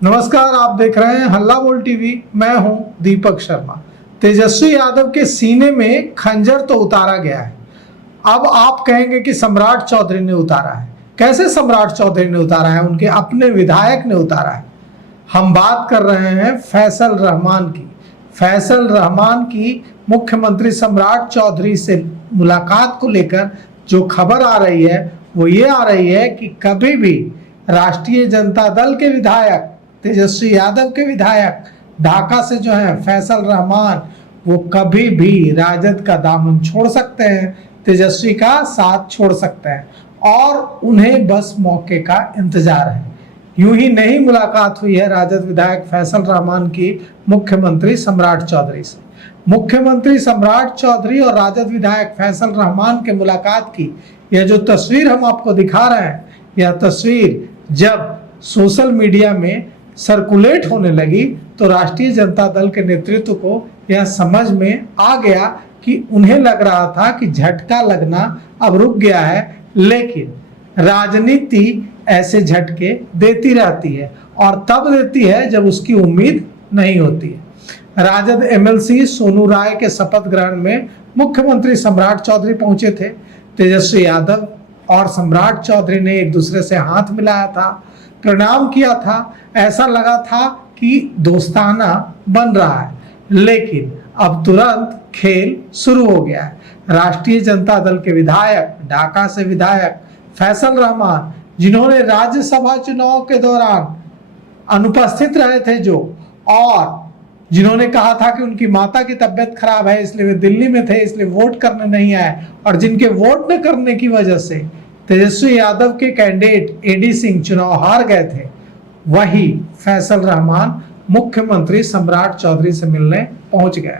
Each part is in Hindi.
नमस्कार, आप देख रहे हैं हल्ला बोल टीवी। मैं हूं दीपक शर्मा। तेजस्वी यादव के सीने में खंजर तो उतारा गया है। अब आप कहेंगे कि सम्राट चौधरी ने उतारा है। कैसे सम्राट चौधरी ने उतारा है? उनके अपने विधायक ने उतारा है। हम बात कर रहे हैं फैसल रहमान की। फैसल रहमान की मुख्यमंत्री सम्राट चौधरी से मुलाकात को लेकर जो खबर आ रही है वो ये आ रही है कि कभी भी राष्ट्रीय जनता दल के विधायक, तेजस्वी यादव के विधायक ढाका से जो है फैसल रहमान, वो कभी भी राजद का दामन छोड़ सकते हैं, तेजस्वी का साथ छोड़ सकते हैं और उन्हें बस मौके का इंतजार है। यूं ही नहीं मुलाकात हुई है राजद विधायक फैसल रहमान की मुख्यमंत्री सम्राट चौधरी से। मुख्यमंत्री सम्राट चौधरी और राजद विधायक फैसल रहमान के मुलाकात की यह जो तस्वीर हम आपको दिखा रहे हैं, यह तस्वीर जब सोशल मीडिया में सर्कुलेट होने लगी तो राष्ट्रीय जनता दल के नेतृत्व को यह समझ में आ गया कि उन्हें लग रहा था कि झटका लगना अब रुक गया है, लेकिन राजनीति ऐसे झटके देती रहती है और तब देती है जब उसकी उम्मीद नहीं होती है। राजद एमएलसी सोनू राय के शपथ ग्रहण में मुख्यमंत्री सम्राट चौधरी पहुंचे थे। तेजस्वी यादव और सम्राट चौधरी ने एक दूसरे से हाथ मिलाया था, प्रणाम किया था, ऐसा लगा था कि दोस्ताना बन रहा है, लेकिन अब तुरंत खेल शुरू हो गया है। राष्ट्रीय जनता दल के विधायक, ढाका से विधायक फैसल रहमान, जिन्होंने राज्यसभा चुनाव के दौरान अनुपस्थित रहे थे और जिन्होंने कहा था कि उनकी माता की तबीयत खराब है इसलिए वे दिल्ली में थे, इसलिए वोट करने नहीं आए, और जिनके वोट न करने की वजह से तेजस्वी यादव के कैंडिडेट एडी सिंह चुनाव हार गए थे, वही फैसल रहमान मुख्यमंत्री सम्राट चौधरी से मिलने पहुंच गए।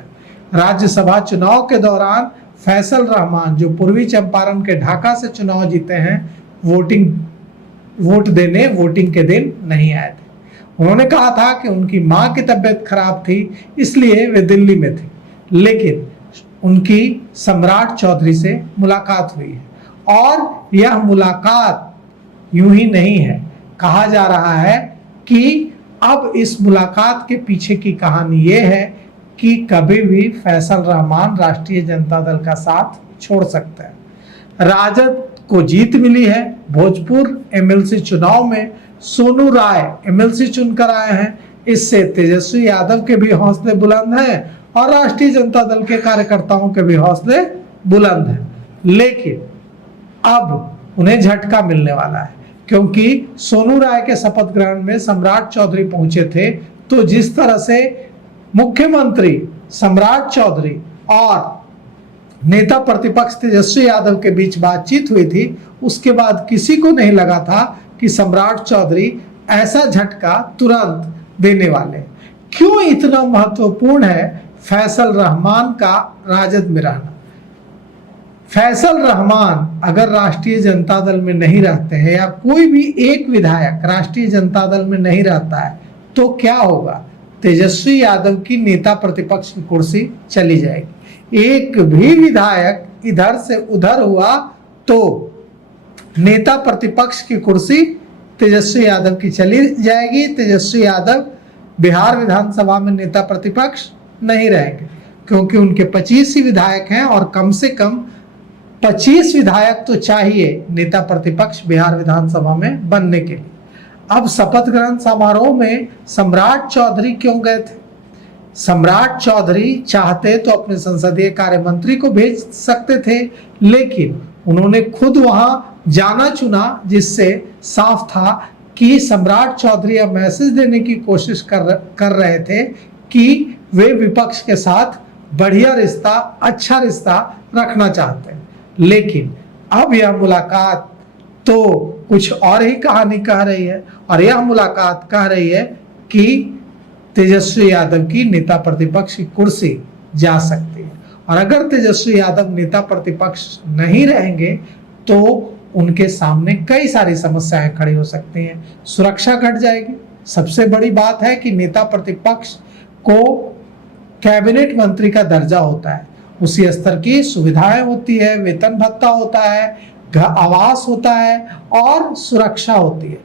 राज्यसभा चुनाव के दौरान फैसल रहमान, जो पूर्वी चंपारण के ढाका से चुनाव जीते हैं, वोट देने वोटिंग के दिन नहीं आए थे। उन्होंने कहा था कि उनकी मां की तबीयत खराब थी इसलिए वे दिल्ली में थे, लेकिन उनकी सम्राट चौधरी से मुलाकात हुई है और यह मुलाकात यूं ही नहीं है। कहा जा रहा है कि अब इस मुलाकात के पीछे की कहानी यह है कि कभी भी फैसल रहमान राष्ट्रीय जनता दल का साथ छोड़ सकते हैं। राजद को जीत मिली है। भोजपुर एमएलसी चुनाव में सोनू राय एमएलसी चुनकर आए हैं। इससे तेजस्वी यादव के भी हौसले बुलंद हैं और राष्ट्रीय जनता दल के कार्यकर्ताओं के भी हौसले बुलंद हैं, लेकिन अब उन्हें झटका मिलने वाला है, क्योंकि सोनू राय के शपथ ग्रहण में सम्राट चौधरी पहुंचे थे, तो जिस तरह से मुख्यमंत्री सम्राट चौधरी और नेता प्रतिपक्ष तेजस्वी यादव के बीच बातचीत हुई थी, उसके बाद किसी को नहीं लगा था कि सम्राट चौधरी ऐसा झटका तुरंत देने वाले। क्यों इतना महत्वपूर्ण है फैसल रहमान का राजद में रहना? फैसल रहमान अगर राष्ट्रीय जनता दल में नहीं रहते हैं या कोई भी एक विधायक राष्ट्रीय जनता दल में नहीं रहता है तो क्या होगा? तेजस्वी यादव की नेता प्रतिपक्ष की कुर्सी चली जाएगी। एक भी विधायक इधर से उधर हुआ तो नेता प्रतिपक्ष की कुर्सी तेजस्वी यादव की चली जाएगी। तेजस्वी यादव बिहार विधानसभा में नेता प्रतिपक्ष नहीं रहेंगे, क्योंकि उनके 25 ही विधायक हैं और कम से कम 25 विधायक तो चाहिए नेता प्रतिपक्ष बिहार विधानसभा में बनने के लिए। अब शपथ ग्रहण समारोह में सम्राट चौधरी क्यों गए थे? सम्राट चौधरी चाहते तो अपने संसदीय कार्य मंत्री को भेज सकते थे, लेकिन उन्होंने खुद वहां जाना चुना, जिससे साफ था कि सम्राट चौधरी अब मैसेज देने की कोशिश कर रहे थे कि वे विपक्ष के साथ बढ़िया रिश्ता, अच्छा रिश्ता रखना चाहते हैं। लेकिन अब यह मुलाकात तो कुछ और ही कहानी कह रही है, और यह मुलाकात कह रही है कि तेजस्वी यादव की नेता प्रतिपक्ष की कुर्सी जा सकती है, और अगर तेजस्वी यादव नेता प्रतिपक्ष नहीं रहेंगे तो उनके सामने कई सारी समस्याएं खड़ी हो सकती हैं। सुरक्षा घट जाएगी। सबसे बड़ी बात है कि नेता प्रतिपक्ष को कैबिनेट मंत्री का दर्जा होता है, उसी स्तर की सुविधाएं होती है, वेतन भत्ता होता है, आवास होता है और सुरक्षा होती है,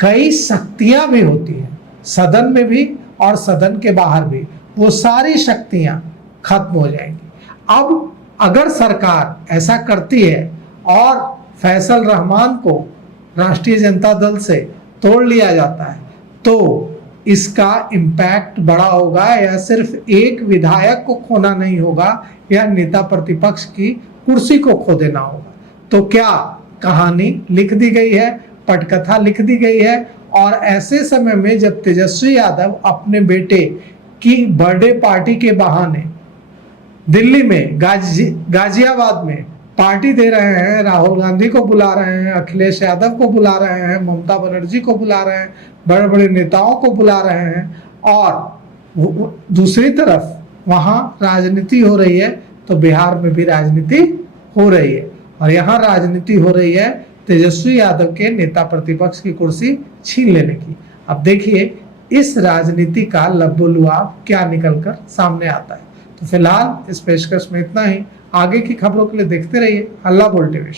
कई शक्तियां भी होती है। सदन में भी और सदन के बाहर भी वो सारी शक्तियां खत्म हो जाएंगी। अब अगर सरकार ऐसा करती है और फैसल रहमान को राष्ट्रीय जनता दल से तोड़ लिया जाता है तो इसका इम्पैक्ट बड़ा होगा, या सिर्फ एक विधायक को खोना नहीं होगा या नेता प्रतिपक्ष की कुर्सी को खो देना होगा। तो क्या कहानी लिख दी गई है, पटकथा लिख दी गई है। और ऐसे समय में जब तेजस्वी यादव अपने बेटे की बर्थडे पार्टी के बहाने दिल्ली में गाजियाबाद में पार्टी दे रहे हैं, राहुल गांधी को बुला रहे हैं, अखिलेश यादव को बुला रहे हैं, ममता बनर्जी को बुला रहे हैं, बड़े बड़े नेताओं को बुला रहे हैं, और दूसरी तरफ वहां राजनीति हो रही है, तो बिहार में भी राजनीति हो रही है। और यहाँ राजनीति हो रही है तेजस्वी यादव के नेता प्रतिपक्ष की कुर्सी छीन लेने की। अब देखिए इस राजनीति का लबोलुआब क्या निकलकर सामने आता है। तो फिलहाल इस पेशकश में इतना ही। आगे की खबरों के लिए देखते रहिए हल्ला बोल टीवी।